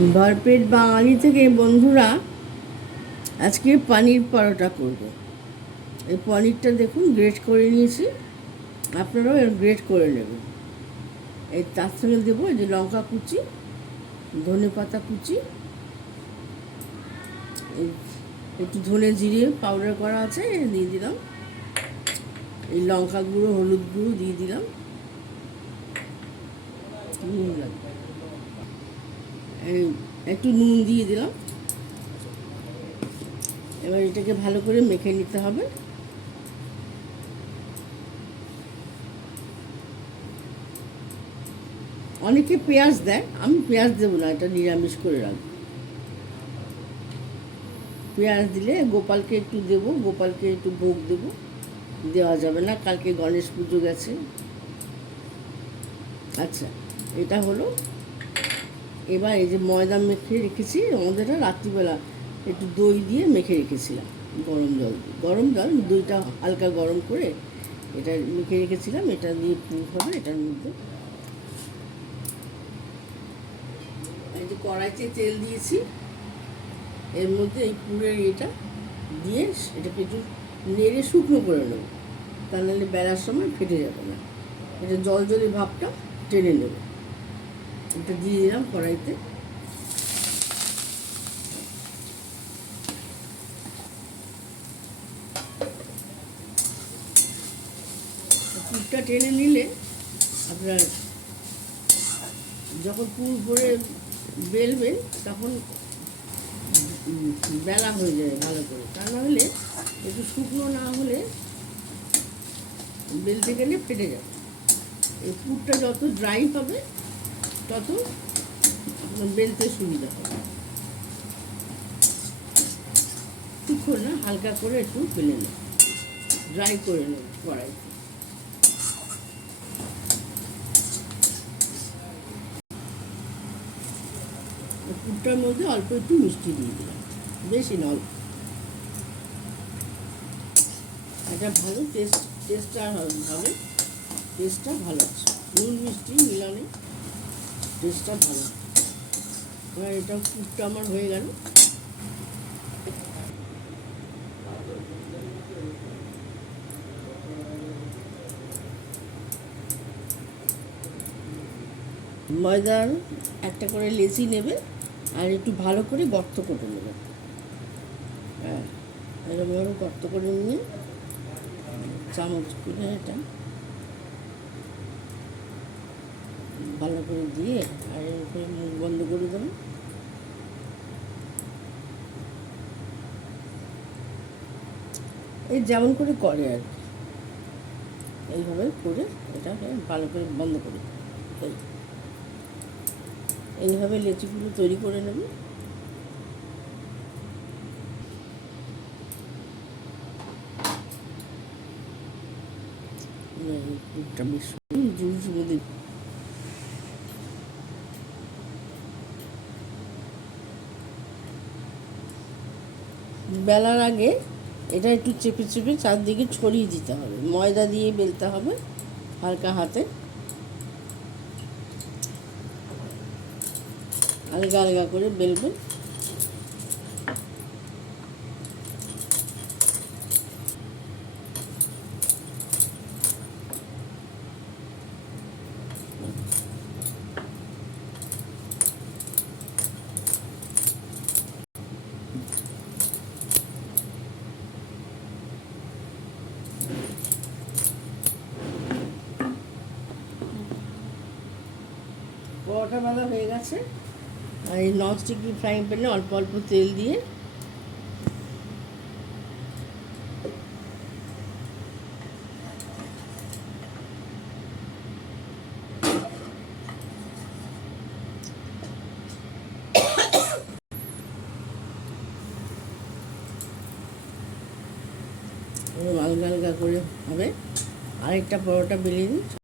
ভরপেট বাঙালি থেকে বন্ধুরা আজকে পনির পরোটা করব। এই পনিরটা দেখুন গ্রেট করে নিয়েছি, আপনারাও গ্রেট করে নেবেন। এই তার সঙ্গে দেবো এই যে লঙ্কা কুচি, ধনে পাতা কুচি, একটু ধনে জিরে পাউডার করা আছে দিয়ে দিলাম, এই লঙ্কা গুঁড়ো হলুদ গুঁড়ো দিয়ে দিলাম, একটু নুন দিয়ে দিলাম। এবার এটাকে ভালো করে মেখে নিতে হবে। অনেকে পেঁয়াজ দেয়, আমি পেঁয়াজ দেবো না, এটা নিরামিষ করে রাখবো। পেঁয়াজ দিলে গোপালকে একটু দেবো, গোপালকে একটু ভোগ দেবো, দেওয়া যাবে না, কালকে গণেশ পুজো গেছে। আচ্ছা, এটা হলো। এবার এই যে ময়দা মেখে রেখেছি, ময়দাটা রাত্রিবেলা একটু দই দিয়ে মেখে রেখেছিলাম, গরম জল দইটা হালকা গরম করে এটা মেখে রেখেছিলাম। এটা দিয়ে পুর হবে এটার মধ্যে। এই যে কড়াইতে তেল দিয়েছি, এর মধ্যে এই পুরের এটা দিয়ে এটাকে একটু নেড়ে শুকনো করে নেব, তা নাহলে বেলার সময় ফেটে যাবে না। এটা জল জলে ভাবটা টেনে নেব। এটা দিয়ে দিলাম কড়াইতে। পুরটা টেনে নিলে আপনার যখন পুর ভরে বেলবেন তখন বেলা হয়ে যায় ভালো করে, তা না হলে একটু শুকনো না হলে বেলতে গেলে ফেটে যাবে। এই পুরটা যত ড্রাই হবে তত আপনার বেলতে সুবিধা হবে। কিছুক্ষণ না হালকা করে একটু বেলে নেব, ড্রাই করে নেব কড়াইতে। পুরটার মধ্যে অল্প একটু মিষ্টি দিয়ে দিলাম, বেশি না অল্প। এটা ভালো টেস্টটা হবে, টেস্টটা ভালো আছে, নুন মিষ্টি মিলানে টেস্টটা ভালো। এবার এটা পুরটা আমার হয়ে গেল। ময়দার একটা করে লেচি নেবে আর একটু ভালো করে গর্ত করে নেবে। হ্যাঁ, এরকমভাবে গর্ত করে নিয়ে চামচ করে এটা ভালো করে দিয়ে আর এরকম মুখ বন্ধ করে দেবো। এই যেমন করে করে আর কি, এইভাবে করে এটাকে ভালো করে বন্ধ করে এইভাবে লেচিগুলো তৈরি করে নেবে। বেলার আগে এটা একটু চেপে চেপে চারদিকে ছড়িয়ে দিতে হবে, ময়দা দিয়ে বেলতে হবে হালকা হাতে, আলগা আলগা করে বেলবেন। পরোটা বাঁধা হয়ে গেছে। আর এই ননস্টিক ফ্রাইং প্যানে অল্প অল্প তেল দিয়ে আলগা আলগা করে হবে। আরেকটা পরোটা বেলে নিই।